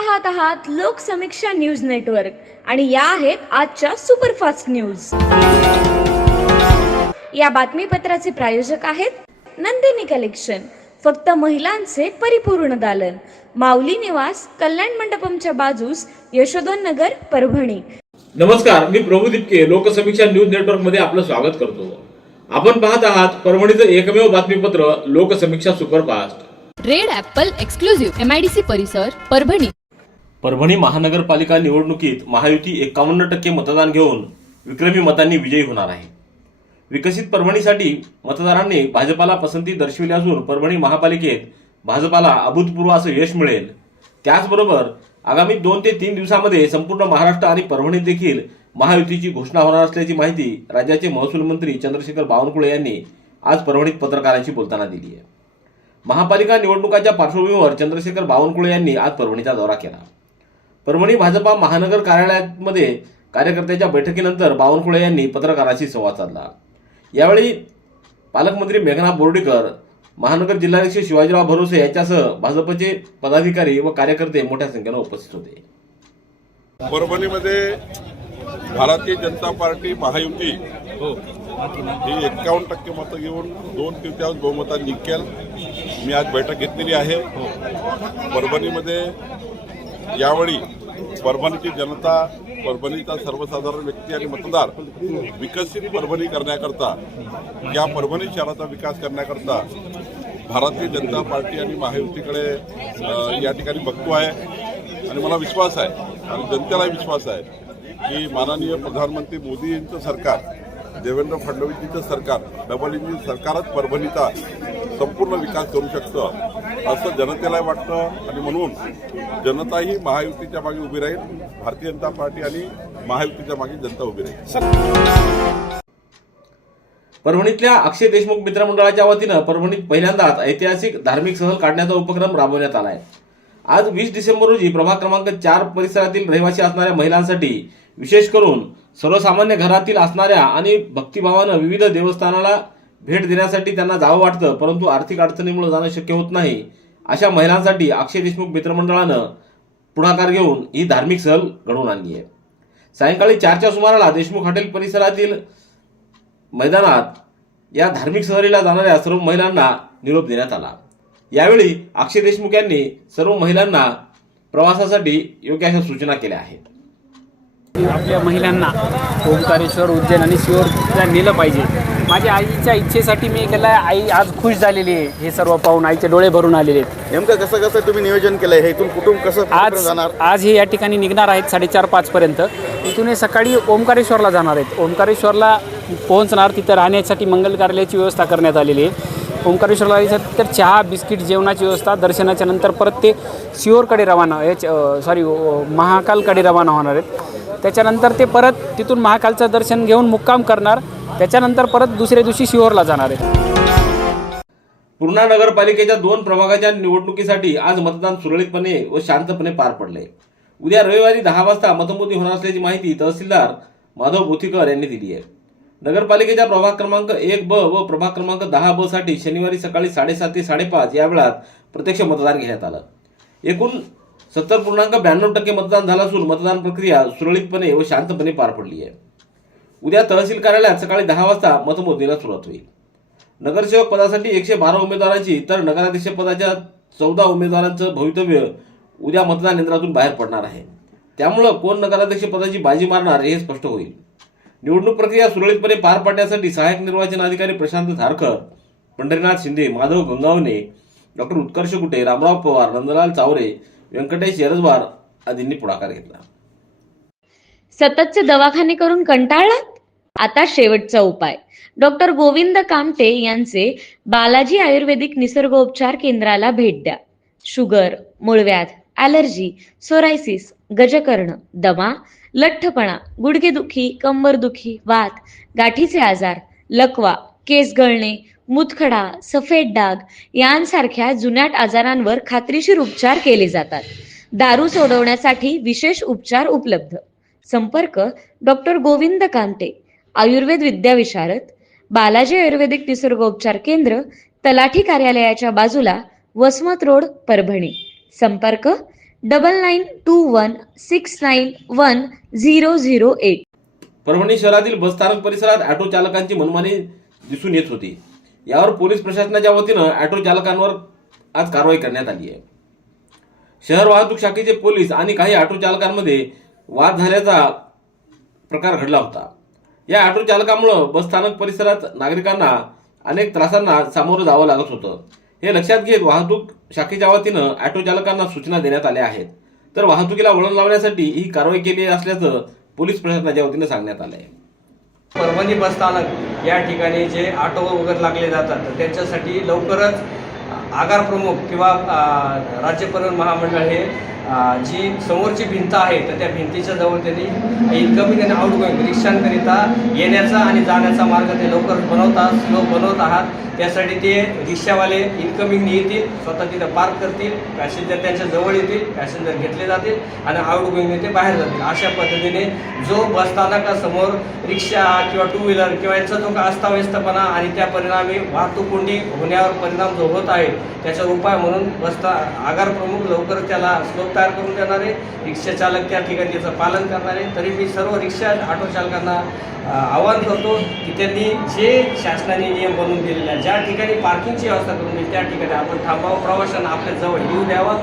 पाहत आहात Loksamiksha news network आणि या आहेत आजच्या सुपरफास्ट न्यूज। या बातमीपत्राचे प्रायोजक आहेत नंदिनी कलेक्शन, फक्त महिलांचे परिपूर्ण दालन, माऊली निवास, कल्याण मंडपमच्या बाजूस, यशोधन नगर, परभणी। नमस्कार, मी प्रभू दिपके लोकसमीक्षा न्यूज नेटवर्क मध्ये आपलं स्वागत करतो। आपण पाहत आहात परभणीचं एकमेव बातमीपत्र Loksamiksha superfast. Red Apple exclusive MIDC परिसर परभणी। परभणी महानगरपालिका निवडणुकीत महायुती 51% मतदान घेऊन विक्रमी मतांनी विजयी होणार आहे। विकसित परभणीसाठी मतदारांनी भाजपाला पसंती दर्शविली असून परभणी महापालिकेत भाजपाला अभूतपूर्व असं यश मिळेल। त्याचबरोबर आगामी 2 ते 3 दिवसांमध्ये संपूर्ण महाराष्ट्र आणि परभणीत देखील महायुतीची घोषणा होणार असल्याची माहिती राज्याचे महसूल मंत्री चंद्रशेखर बावनकुळे यांनी आज परभणीत पत्रकारांशी बोलताना दिली आहे। महापालिका निवडणुकाच्या पार्श्वभूमीवर चंद्रशेखर बावनकुळे यांनी आज परभणीचा दौरा केला। परभणी भाजपा महानगर कार्यालयामध्ये कार्यकर्त्यांच्या बैठकीनंतर बावनकुळे यांनी पत्रकारांशी संवाद साधला। यावेळी पालकमंत्री मेघना बोर्डीकर, महानगर जिल्हाध्यक्ष शिवाजीराव भरोसे यांच्यासह भाजपचे पदाधिकारी व कार्यकर्ते मोठ्या संख्येने उपस्थित होते। परभणीमध्ये भारतीय जनता पार्टी महायुती ही 51% मतं घेऊन 2/3 बहुमतात जिंकेल। मी आज बैठक घेतलेली आहे। परभणीमध्ये यावेळी परभणीची जनता, परभणीचा सर्वसाधारण व्यक्ती आणि मतदार विकसित परभणी करण्याकरता, या परभणी शहराचा विकास करण्याकरता भारतीय जनता पार्टी आणि महायुतीकडे या ठिकाणी बघतो आहे। आणि मला विश्वास आहे आणि जनतेलाही विश्वास आहे की माननीय प्रधानमंत्री मोदी यांचं सरकार, देवेंद्र फडणवीसजींचं सरकार, डबल इंजिन सरकारच परभणीचा संपूर्ण विकास करू शकतं असं जनतेला वाटतं। आणि म्हणून जनता ही महायुतीच्या मागे उभी राहील, भारतीय जनता पार्टी आणि महायुतीच्या मागे जनता उभी राहील। परभणीतल्या अक्षय देशमुख मित्रमंडळाच्या वतीनं परभणीत पहिल्यांदाच ऐतिहासिक धार्मिक सहल काढण्याचा उपक्रम राबवण्यात आला आहे। आज 20 डिसेंबर रोजी प्रभाग क्रमांक 4 परिसरातील रहिवासी असणाऱ्या महिलांसाठी, विशेष करून सर्वसामान्य घरातील असणाऱ्या आणि भक्तिभावानं विविध देवस्थानाला भेट देण्यासाठी त्यांना जावं वाटतं, परंतु आर्थिक अडचणीमुळे जाणं शक्य होत नाही, अशा महिलांसाठी अक्षय देशमुख मित्रमंडळानं पुढाकार घेऊन ही धार्मिक सहल घडवून आणली आहे। सायंकाळी 4च्या सुमाराला देशमुख हॉटेल परिसरातील मैदानात या धार्मिक सहलीला जाणाऱ्या सर्व महिलांना निरोप देण्यात आला। यावेळी अक्षय देशमुख यांनी सर्व महिलांना प्रवासासाठी योग्य अशा सूचना केल्या आहेत। आपल्या महिलांना ओंकारेश्वर, उज्जैन आणि सिहोरला नेलं पाहिजे। माझ्या आईच्या इच्छेसाठी मी केलं आहे। आई आज खुश झालेली आहे, हे सर्व पाहून आईचे डोळे भरून आलेले आहेत। नेमकं कसं कसं तुम्ही नियोजन केलंय, हे इथून कुठून कसं जाणार? आज हे या ठिकाणी निघणार आहेत 4:30-5 पर्यंत। इथून हे सकाळी ओंकारेश्वरला जाणार आहेत। ओंकारेश्वरला पोहोचणार, तिथं राहण्यासाठी मंगल कार्यालयाची व्यवस्था करण्यात आलेली आहे। ओंकारेश्वरला जायचं तर चहा, बिस्किट, जेवणाची व्यवस्था। दर्शनाच्या नंतर परत ते सिहोरकडे रवाना महाकालकडे रवाना होणार आहेत। त्याच्यानंतर ते परत तिथून महाकालचं दर्शन घेऊन मुक्काम करणार। त्याच्यानंतर परत दुसऱ्या दिवशी सिहोरला जाणार आहेत। पूर्णा नगरपालिकेच्या 2 प्रभागाच्या निवडणुकीसाठी आज मतदान सुरळीतपणे व शांतपणे पार पडले। उद्या रविवारी 10 वाजता मतमोजणी होणार असल्याची माहिती तहसीलदार माधव बोथीकर यांनी दिली आहे। नगरपालिकेच्या प्रभाग क्रमांक 1B व प्रभाग क्रमांक 10B साठी शनिवारी सकाळी 7:30 ते 5:30 या वेळात प्रत्यक्ष मतदान घेण्यात आलं। एकूण 70.92% मतदान झालं असून मतदान प्रक्रिया सुरळीतपणे व शांतपणे पार पडली आहे। उद्या तहसील कार्यालयात सकाळी 10 वाजता मतमोजणीला सुरुवात होईल। नगरसेवक पदासाठी 112 उमेदवारांची तर नगराध्यक्ष पदाच्या 14 उमेदवारांचं भवितव्य उद्या मतदान यंत्रातून बाहेर पडणार आहे। त्यामुळे कोण नगराध्यक्ष पदाची बाजी मारणार हे स्पष्ट होईल। निवडणूक प्रक्रिया सुरळीतपणे पार पाडण्यासाठी सहाय्यक निर्वाचन अधिकारी प्रशांत धारकर, पंढरीनाथ शिंदे, माधव गंगावणे, डॉक्टर उत्कर्ष कुटे, रामराव पवार, नंदलाल चावरे, व्यंकटेश यरजवार आदींनी पुढाकार घेतला। सततचे दवाखाने करून कंटाळलात? आता शेवटचा उपाय। डॉक्टर गोविंद कामटे यांचे बालाजी आयुर्वेदिक निसर्गोपचार केंद्राला भेट द्या। शुगर, मूळव्याध, ॲलर्जी, सोरायसिस, गजकर्ण, दमा, लठ्ठपणा, गुडघेदुखी, कंबरदुखी, वात, गाठीचे आजार, लकवा, केस गळणे, मूतखडा, सफेद डाग यांसारख्या जुनाट आजारांवर खात्रीशीर उपचार केले जातात। दारू सोडवण्यासाठी विशेष उपचार उपलब्ध। संपर्क डॉक्टर गोविंद कामटे, आयुर्वेद विद्याविशारद, बालाजी आयुर्वेदिक निसर्गोपचार केंद्र, तलाठी कार्यालयाच्या बाजूला, वसमत रोड, परभणी। संपर्क 9921691008. परभणी शहरातील बसस्थानक परिसरात ऑटो चालकांची मनमानी दिसून येत होती. यावर पोलीस प्रशासनाच्या वतीनं ऑटो चालकांवर आज कारवाई करण्यात आली आहे. शहर वाहतूक शाखेचे पोलीस आणि काही ऑटो चालकांमध्ये वाद झाल्याचा प्रकार घडला होता. या ऑटो चालकामुळे बसस्थानक परिसरात नागरिकांना अनेक त्रासांना सामोरं जावं लागत होतं. हे लक्षात घेत वाहतूक शाखेच्या वतीनं ऑटो चालकांना सूचना देण्यात आल्या आहेत. तर वाहतुकीला वळण लावण्यासाठी ही कारवाई केली असल्याचं पोलीस प्रशासनाच्या वतीनं सांगण्यात आलं आहे. परभणी बसस्थानक या ठिकाणी जे ऑटो वगैरे लागले जातात तर त्यांच्यासाठी लवकरच आगार प्रमुख किंवा राज्य परिवहन महामंडळ हे जी समोरची भिंत आहे तर त्या भिंतीच्या जवळ त्यांनी इनकमिंग आणि आउटगोईंग रिक्षांकरिता येण्याचा आणि जाण्याचा मार्ग ते लवकर बनवत आहात. त्यासाठी ते रिक्षावाले इनकमिंगनी येतील, स्वतः तिथे पार्क करतील, पॅसेंजर त्यांच्या जवळ येतील, पॅसेंजर घेतले जातील आणि आउटगोईंगने ते बाहेर जातील. अशा पद्धतीने जो बसस्थानकासमोर रिक्षा किंवा टू व्हीलर किंवा यांचा जो का अस्ताव्यस्तपणा आणि त्या परिणामी वाहतूक कोंडी होण्यावर परिणाम जो होत आहे त्याचा उपाय म्हणून आगार प्रमुख लवकरच त्याला स्लोप तयार करून देणार आहे. रिक्षा चालक त्या ठिकाणी त्याचं पालन करणार आहे. तरी मी सर्व रिक्षा ऑटो चालकांना आवाहन करतो की त्यांनी जे शासनाने नियम बनवून दिलेले आहेत, ज्या ठिकाणी पार्किंगची व्यवस्था करून दिली त्या ठिकाणी आपण थांबावं, प्रवाशांना आपल्या जवळ येऊ द्यावं.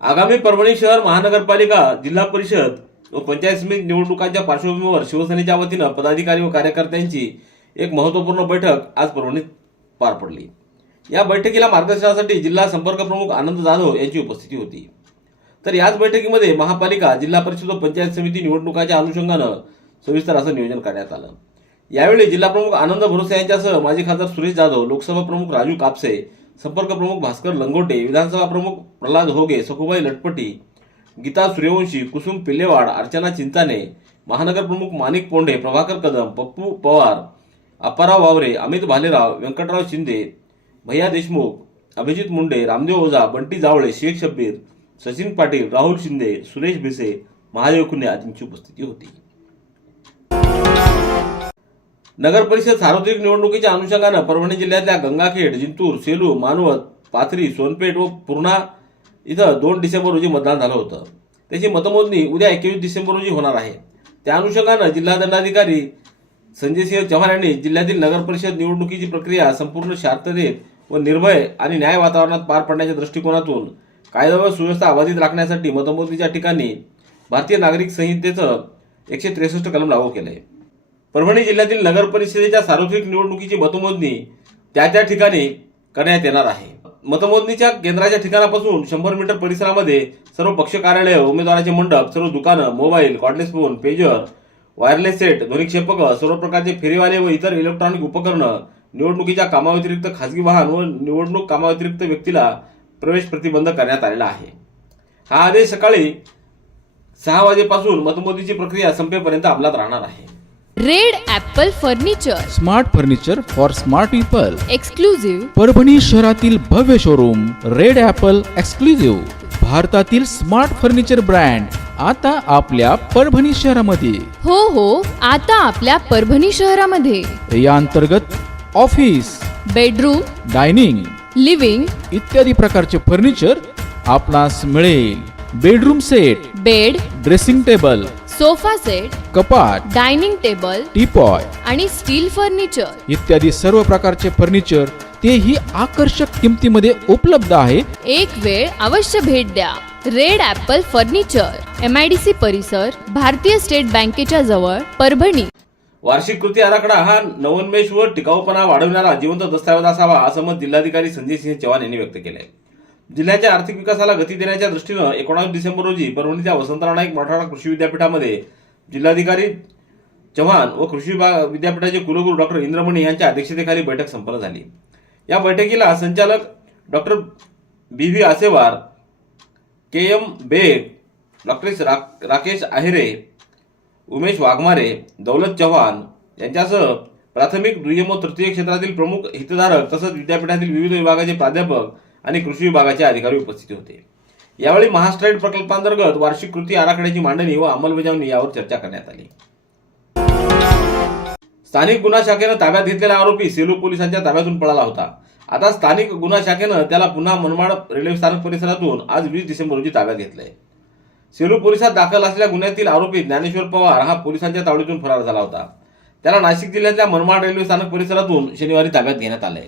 आगामी परभणी शहर महानगरपालिका, जिल्हा परिषद व पंचायत समिती निवडणुकांच्या पार्श्वभूमीवर शिवसेनेच्या वतीनं पदाधिकारी व कार्यकर्त्यांची एक महत्त्वपूर्ण बैठक आज परभणीत पार पडली. या बैठकीला मार्गदर्शनासाठी जिल्हा संपर्क प्रमुख आनंद जाधव यांची उपस्थिती होती. तर याच बैठकीमध्ये महापालिका, जिल्हा परिषद व पंचायत समिती निवडणुकांच्या अनुषंगानं सविस्तर असं नियोजन करण्यात आलं. यावेळी जिल्हा प्रमुख आनंद भरोसे यांच्यासह माजी खासदार सुरेश जाधव, लोकसभा प्रमुख राजू कापसे, संपर्क प्रमुख भास्कर लंगोटे, विधानसभा प्रमुख प्रल्हाद होगे, सखुबाई लटपटी, गीता सूर्यवंशी, कुसुम पिल्लेवाड, अर्चना चिंताने, महानगर प्रमुख माणिक पोंढे, प्रभाकर कदम, पप्पू पवार, अप्पाराव वावरे, अमित भालेराव, व्यंकटराव शिंदे, भैया देशमुख, अभिजित मुंडे, रामदेव ओझा, बंटी जावळे, शेख शब्बीर, सचिन पाटील, राहुल शिंदे, सुरेश भिसे, महादेव खुन्ने आदींची उपस्थिती होती. नगर परिषद सार्वत्रिक निवडणुकीच्या अनुषंगानं परभणी जिल्ह्यातल्या गंगाखेड, जिंतूर, सेलू, मानवत, पाथरी, सोनपेठ व पूर्णा इथं 2 डिसेंबर रोजी मतदान झालं होतं. त्याची मतमोजणी उद्या 21 डिसेंबर रोजी होणार आहे. त्या अनुषंगानं जिल्हा दंडाधिकारी संजय सिंह चव्हाण यांनी जिल्ह्यातील नगर परिषद निवडणुकीची प्रक्रिया संपूर्ण शांततेत व निर्भय आणि न्याय वातावरणात पार पडण्याच्या दृष्टिकोनातून कायदा व सुव्यवस्था अबाधित राखण्यासाठी मतमोजणीच्या ठिकाणी भारतीय नागरिक संहितेचं 163 कलम लागू केलंय. परभणी जिल्ह्यातील नगर परिषदेच्या सार्वत्रिक निवडणुकीची मतमोजणी त्या ठिकाणी करण्यात येणार आहे. मतमोजणीच्या केंद्राच्या ठिकाणापासून 100 मीटर परिसरामध्ये सर्व पक्ष कार्यालय, उमेदवाराचे मंडप, सर्व दुकानं, mobile, cordless phone, pager, wireless set, ध्वनिक्षेपक, सर्व प्रकारचे फेरीवाले व इतर इलेक्ट्रॉनिक उपकरणं, निवडणुकीच्या कामाव्यतिरिक्त खासगी वाहन व निवडणूक कामाव्यतिरिक्त व्यक्तीला प्रवेश प्रतिबंध करण्यात आलेला आहे. हा आदेश सकाळी 6 वाजेपासून मतमोजणीची प्रक्रिया संपेपर्यंत अंमलात राहणार आहे. Red Apple furniture, smart furniture for smart people. Exclusive Parbhani शहरातील भव्य शोरूम रेड ॲपल एक्सक्लुझिव्ह, भारतातील स्मार्ट फर्निचर ब्रँड आता आपल्या परभणी शहरामध्ये. हो, आता आपल्या परभणी शहरामध्ये. या अंतर्गत ऑफिस, बेडरूम, डायनिंग, लिव्हिंग इत्यादी प्रकारचे फर्निचर आपणास मिळेल. Bedroom set, bed, dressing table, sofa set, कपाट, डायनिंग टेबल टीपॉय आणि स्टील फर्निचर इत्यादी सर्व प्रकारचे फर्निचर तेही आकर्षक किमतीमध्ये उपलब्ध आहे. एक वेळ अवश्य भेट द्या. रेड ॲपल फर्निचर, MIDC परिसर, भारतीय स्टेट बँकेच्या जवळ, परभणी. वार्षिक कृती आराखडा हा नवोन्मेष व टिकाऊपणा वाढवणारा जिवंत दस्तऐवज असावा असं मत जिल्हाधिकारी संजय सिंह चव्हाण यांनी व्यक्त केलंय. जिल्ह्याच्या आर्थिक विकासाला गती देण्याच्या दृष्टीनं 19 डिसेंबर रोजी परभणीच्या वसंतराव नाईक मराठवाडा कृषी विद्यापीठामध्ये जिल्हाधिकारी चव्हाण व कृषी विद्यापीठाचे कुलगुरू डॉक्टर इंद्रमणी यांच्या अध्यक्षतेखाली बैठक संपन्न झाली. या बैठकीला संचालक डॉक्टर BV आसेवार, KM बेग, डॉक्टर राकेश आहेरे, उमेश वाघमारे, दौलत चव्हाण यांच्यासह प्राथमिक, दुय्यम व तृतीय क्षेत्रातील प्रमुख हितधारक तसंच विद्यापीठातील विविध विभागाचे प्राध्यापक आणि कृषी विभागाचे अधिकारी उपस्थित होते. यावेळी महास्ट्राईट प्रकल्पांतर्गत वार्षिक कृती आराखड्याची मांडणी व अंमलबजावणी यावर चर्चा करण्यात आली. स्थानिक गुन्हा शाखेनं ताब्यात घेतलेला आरोपी सेलू पोलिसांच्या ताब्यातून पळाला होता. आता स्थानिक गुन्हा शाखेनं त्याला पुन्हा मनमाड रेल्वे स्थानक परिसरातून आज 20 डिसेंबर रोजी ताब्यात घेतलंय. सेलू पोलिसात दाखल असलेल्या गुन्ह्यातील आरोपी ज्ञानेश्वर पवार हा पोलिसांच्या तावडीतून फरार झाला होता. त्याला नाशिक जिल्ह्यातल्या मनमाड रेल्वे स्थानक परिसरातून शनिवारी ताब्यात घेण्यात आलंय.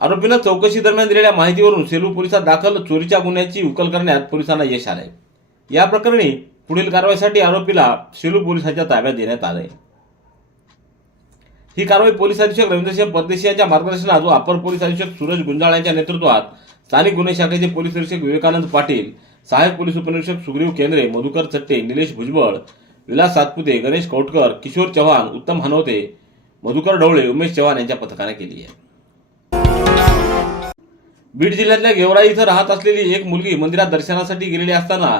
आरोपीनं चौकशी दरम्यान दिलेल्या माहितीवरून सेलू पोलिसात दाखल चोरीच्या गुन्ह्याची उकल करण्यात पोलिसांना यश आलंय. या प्रकरणी पुढील कारवाईसाठी आरोपीला सेलू पोलिसांच्या ताब्यात देण्यात आलंय. ही कारवाई पोलीस अधीक्षक रवींद्रसिंह परदेशी यांच्या मार्गदर्शनात व अपर पोलीस अधीक्षक सूरज गुंजाळ यांच्या नेतृत्वात स्थानिक गुन्हे शाखेचे पोलीस निरीक्षक विवेकानंद पाटील, सहाय्यक पोलीस उपनिरीक्षक सुग्रीव केंद्रे, मधुकर चट्टे, निलेश भुजबळ, विलास सातपुते, गणेश कौटकर, किशोर चव्हाण, उत्तम हनवते, मधुकर ढवळे, उमेश चव्हाण यांच्या पथकाने केली आहे. बीड जिल्ह्यातल्या गेवराई इथं राहत असलेली एक मुलगी मंदिरात दर्शनासाठी गेलेली असताना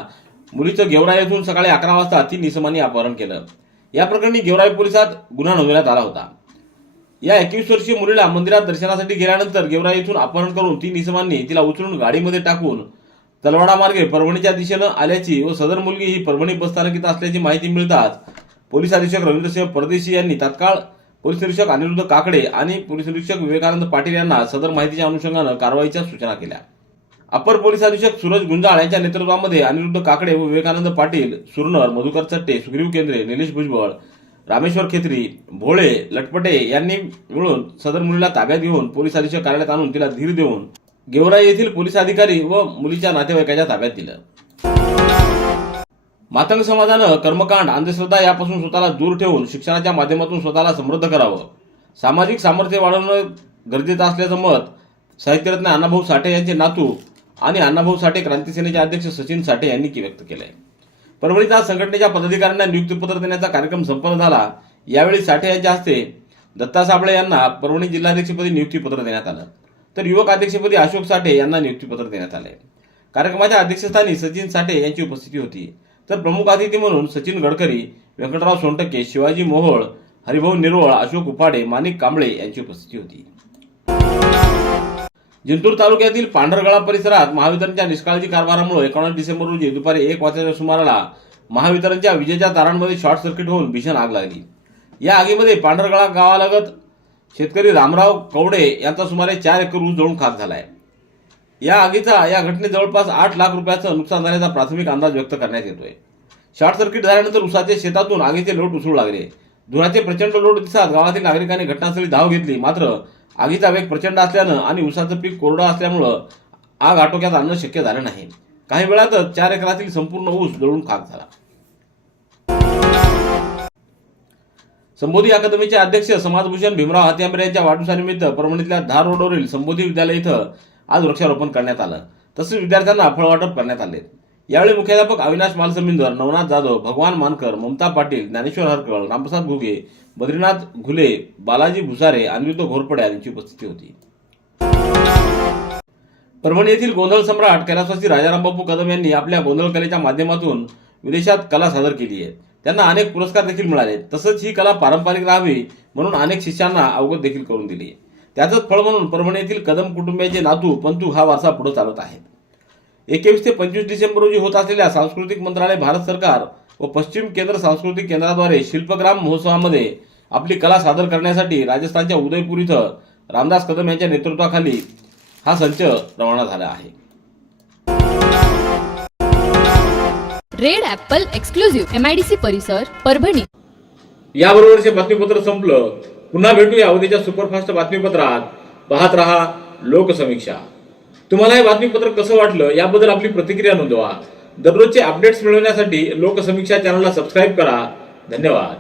मुलीचं गेवराई येथून सकाळी 11 वाजता 3 इसमांनी अपहरण केलं. या प्रकरणी गेवराई पोलिसात गुन्हा नोंदवण्यात आला होता. या 21 वर्षीय मुलीला मंदिरात दर्शनासाठी गेल्यानंतर गेवराई येथून अपहरण करून 3 इसमांनी तिला उचलून गाडीमध्ये टाकून तलवाडा मार्गे परभणीच्या दिशेनं आल्याची व सदर मुलगी ही परभणी बसस्थानकीत असल्याची माहिती मिळताच पोलीस अधीक्षक रवींद्रसिंह परदेशी यांनी तात्काळ पोलीस निरीक्षक अनिरुद्ध काकडे आणि पोलीस निरीक्षक विवेकानंद पाटील यांना सदर माहितीच्या अनुषंगानं कारवाईच्या सूचना केल्या. अपर पोलीस अधीक्षक सूरज गुंजाळ यांच्या नेतृत्वामध्ये अनिरुद्ध काकडे व विवेकानंद पाटील, सुरनर, मधुकर चट्टे, सुग्रीव केंद्रे, निलेश भुजबळ, रामेश्वर खेत्री, भोळे, लटपटे यांनी मिळून सदर मुलीला ताब्यात घेऊन पोलीस अधीक्षक कार्यालयात आणून तिला धीर देऊन गेवराई येथील पोलीस अधिकारी व मुलीच्या नातेवाईकाच्या ताब्यात दिलं. मातंग समाजानं कर्मकांड, अंधश्रद्धा यापासून स्वतःला दूर ठेवून शिक्षणाच्या माध्यमातून स्वतःला समृद्ध करावं, सामाजिक सामर्थ्य वाढवणं गरजेचं असल्याचं मत साहित्यरत्न अण्णाभाऊ साठे यांचे नातू आणि अण्णाभाऊ साठे क्रांती सेनेचे अध्यक्ष सचिन साठे यांनी व्यक्त केलंय. परभणीत आज संघटनेच्या पदाधिकाऱ्यांना नियुक्तीपत्र देण्याचा कार्यक्रम संपन्न झाला. यावेळी साठे यांच्या हस्ते दत्ता साबळे यांना परभणी जिल्हाध्यक्षपदी नियुक्तीपत्र देण्यात आलं, तर युवक अध्यक्षपदी अशोक साठे यांना नियुक्तीपत्र देण्यात आले. कार्यक्रमाच्या अध्यक्षस्थानी सचिन साठे यांची उपस्थिती होती, तर प्रमुख अतिथी म्हणून सचिन गडकरी, व्यंकटराव सोनटक्के, शिवाजी मोहोळ, हरिभाऊ निरवळ, अशोक उपाडे, माणिक कांबळे यांची उपस्थिती होती. जिंतूर तालुक्यातील पांढरगळा परिसरात महावितरणच्या निष्काळजी कारभारामुळे 19 डिसेंबर रोजी दुपारी 1 वाजताच्या सुमाराला महावितरणच्या विजेच्या तारांमध्ये शॉर्ट सर्किट होऊन भीषण आग लागली. या आगीमध्ये पांढरगळा गावालगत शेतकरी रामराव कवडे यांचा सुमारे 4 एकर ऊस जळून खाक झालाय. या घटनेत जवळपास 8 लाख रुपयाचं नुकसान झाल्याचा प्राथमिक अंदाज व्यक्त करण्यात येतोय. शॉर्ट सर्किट झाल्यानंतर ऊसाच्या शेतातून आगीचे लोट उसळू लागले. धुराचे प्रचंड लोट दिसत गावातील नागरिकांनी घटनास्थळी धाव घेतली. मात्र आगीचा वेग प्रचंड असल्यानं आणि ऊसाचं पीक कोरडं असल्यामुळं आग आटोक्यात आणणं शक्य झालं नाही. काही वेळातच 4 एकरातील संपूर्ण ऊस जळून खाक झाला. संबोधी अकादमीचे अध्यक्ष समाजभूषण भीमराव हात्यांबरे यांच्या वाढदिवसानिमित्त परभणीतल्या धार रोडवरील संबोधी विद्यालय इथं आज वृक्षारोपण करण्यात आलं. तसेच विद्यार्थ्यांना फळवाटप करण्यात आले. यावेळी मुख्याध्यापक अविनाश मालसमिंदर, नवनाथ जाधव, भगवान मानकर, ममता पाटील, ज्ञानेश्वर हरकळ, रामप्रसाद घुगे, बद्रीनाथ घुले, बालाजी भुसारे, अनिरुद्ध घोरपडे यांची उपस्थिती होती. परभणी येथील गोंधळ सम्राट कैलासवासी राजारामबापू कदम यांनी आपल्या गोंधळ कलेच्या माध्यमातून विदेशात कला सादर केली आहे. त्यांना अनेक पुरस्कार देखील मिळाले. तसंच ही कला पारंपरिक राहावी म्हणून अनेक शिष्यांना अवगत देखील करून दिली. त्याचंच फळ म्हणून परभणी येथील कदम कुटुंबियाचे नातू पंतू हा वारसा पुढे चालवत आहेत. 21 ते 25 डिसेंबर रोजी होत असलेल्या सांस्कृतिक मंत्रालय, भारत सरकार व पश्चिम केंद्र सांस्कृतिक केंद्राद्वारे शिल्पग्राम महोत्सवामध्ये आपली कला सादर करण्यासाठी राजस्थानच्या उदयपूर इथं रामदास कदम यांच्या नेतृत्वाखाली हा संच रवाना झाला आहे. रेड ॲपल एक्सक्लुझिव्ह MIDC परिसर परभणी. याबरोबरचे बातमीपत्र संपलं. पुन्हा भेटूया उद्याच्या सुपरफास्ट बातमीपत्रात. पाहत रहा लोकसमीक्षा. तुम्हाला हे बातमीपत्र कसं वाटलं याबद्दल आपली प्रतिक्रिया नोंदवा. दररोजचे अपडेट्स मिळवण्यासाठी लोकसमीक्षा चॅनलला सबस्क्राईब करा. धन्यवाद.